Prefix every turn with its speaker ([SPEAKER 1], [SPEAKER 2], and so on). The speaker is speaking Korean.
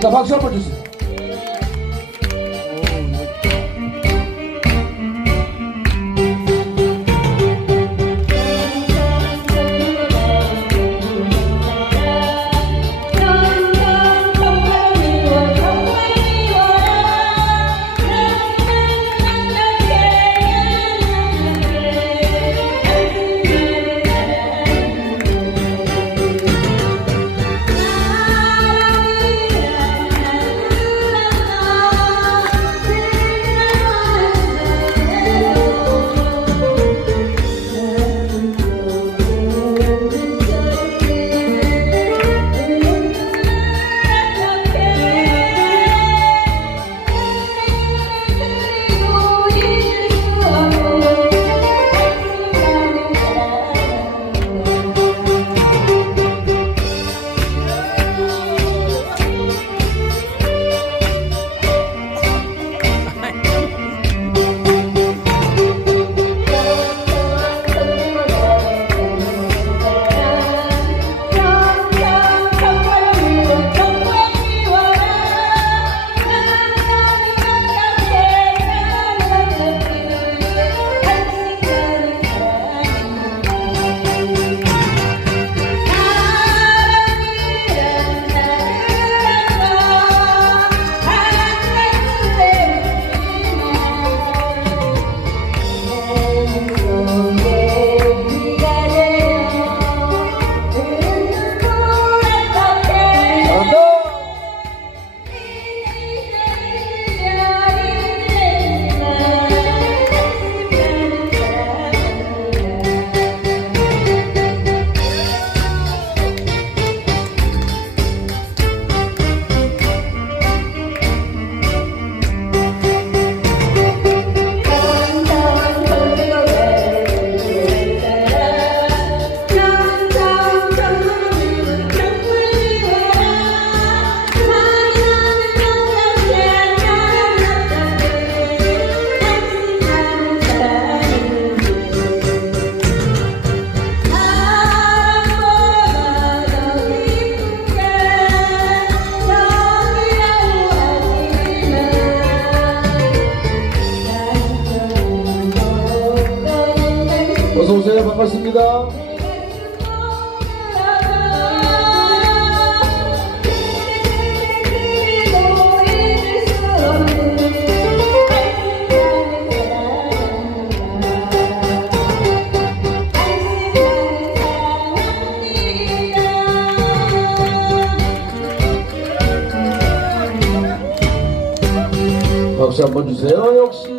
[SPEAKER 1] 자, 박수 어서 오세요. 반갑습니다. 박수 한번 주세요. 역시